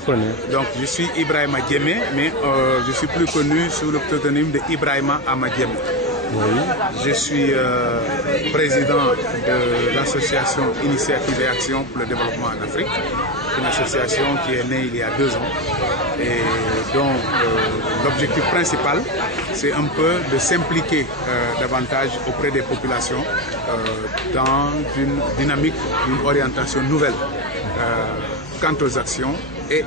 connu. Donc je suis Ibrahima Diémé, mais je suis plus connu sous le pseudonyme de Ibrahima Amadiémé. Oui. Je suis président de l'association Initiative et Action pour le développement en Afrique, une association qui est née il y a 2 ans et dont l'objectif principal, c'est un peu de s'impliquer davantage auprès des populations dans une dynamique, une orientation nouvelle quant aux actions et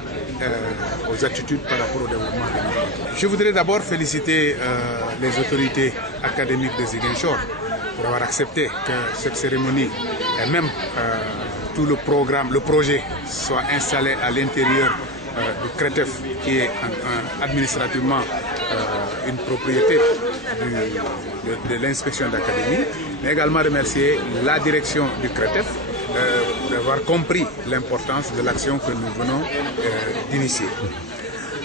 aux attitudes par rapport au développement de l'Afrique. Je voudrais d'abord féliciter les autorités académiques de Ziguinchor pour avoir accepté que cette cérémonie et même tout le programme, le projet soit installé à l'intérieur du CRETEF, qui est administrativement une propriété de l'inspection d'académie, mais également remercier la direction du CRETEF d'avoir compris l'importance de l'action que nous venons d'initier.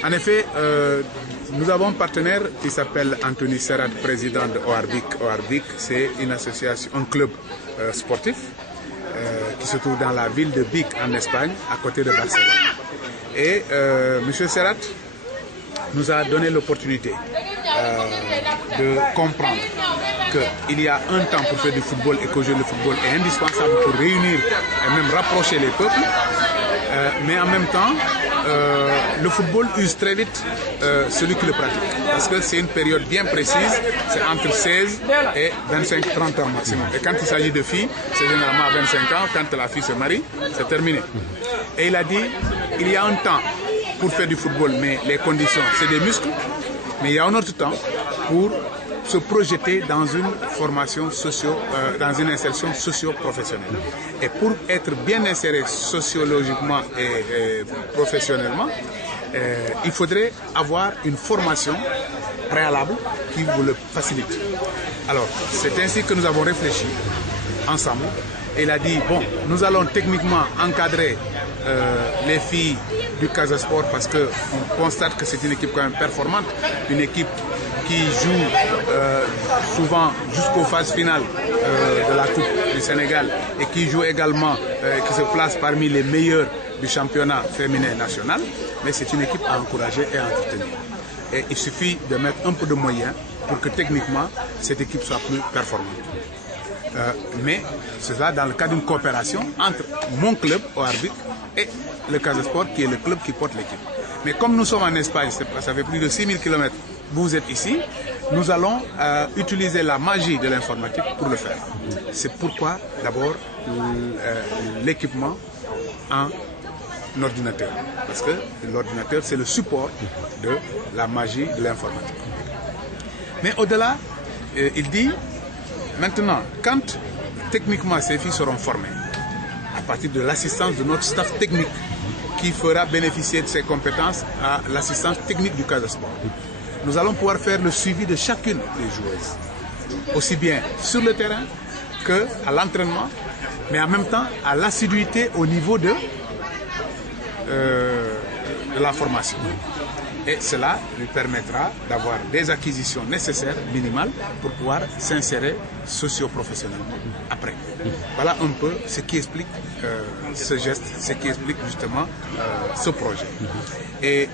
En effet, nous avons un partenaire qui s'appelle Anthony Serrat, président de OARBIC. OARBIC, c'est une association, un club sportif qui se trouve dans la ville de Vic en Espagne, à côté de Barcelone. Et M. Serrat nous a donné l'opportunité de comprendre qu'il y a un temps pour faire du football et qu'aujourd'hui le football est indispensable pour réunir et même rapprocher les peuples. Mais en même temps, le football use très vite celui qui le pratique. Parce que c'est une période bien précise, c'est entre 16 et 25-30 ans maximum. Et quand il s'agit de filles, c'est généralement à 25 ans, quand la fille se marie, c'est terminé. Et il a dit, il y a un temps pour faire du football, mais les conditions, c'est des muscles. Mais il y a un autre temps pour se projeter dans une formation dans une insertion socio-professionnelle. Et pour être bien inséré sociologiquement et professionnellement, il faudrait avoir une formation préalable qui vous le facilite. Alors, c'est ainsi que nous avons réfléchi ensemble. Et il a dit, bon, nous allons techniquement encadrer les filles du Casa Sport parce qu'on constate que c'est une équipe quand même performante, une équipe qui joue souvent jusqu'aux phases finales de la Coupe du Sénégal et qui joue également, qui se place parmi les meilleurs du championnat féminin national, mais c'est une équipe à encourager et à entretenir. Et il suffit de mettre un peu de moyens pour que techniquement cette équipe soit plus performante. Mais c'est ça dans le cadre d'une coopération entre mon club, OARBIC, et le Casa Sport, qui est le club qui porte l'équipe. Mais comme nous sommes en Espagne, ça fait plus de 6000 km, vous êtes ici, nous allons utiliser la magie de l'informatique pour le faire. C'est pourquoi d'abord l'équipement en ordinateur. Parce que l'ordinateur, c'est le support de la magie de l'informatique. Mais au-delà, il dit, maintenant, quand techniquement ces filles seront formées, à partir de l'assistance de notre staff technique, qui fera bénéficier de ces compétences à l'assistance technique du Casa Sport, nous allons pouvoir faire le suivi de chacune des joueuses, aussi bien sur le terrain qu'à l'entraînement, mais en même temps à l'assiduité au niveau de la formation. Et cela lui permettra d'avoir des acquisitions nécessaires, minimales, pour pouvoir s'insérer socio-professionnellement après. Voilà un peu ce qui explique ce geste, ce qui explique justement ce projet. Et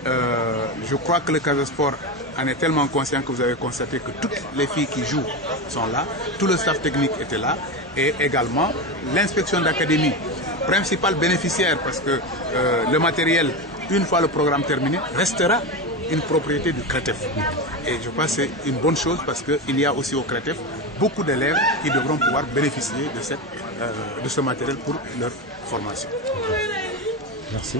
je crois que le Casa Sport en est tellement conscient que vous avez constaté que toutes les filles qui jouent sont là, tout le staff technique était là, et également l'inspection d'académie, principal bénéficiaire, parce que le matériel, une fois le programme terminé, restera une propriété du CRETEF. Et je crois que c'est une bonne chose parce qu'il y a aussi au CRETEF beaucoup d'élèves qui devront pouvoir bénéficier de ce matériel pour leur formation. Merci.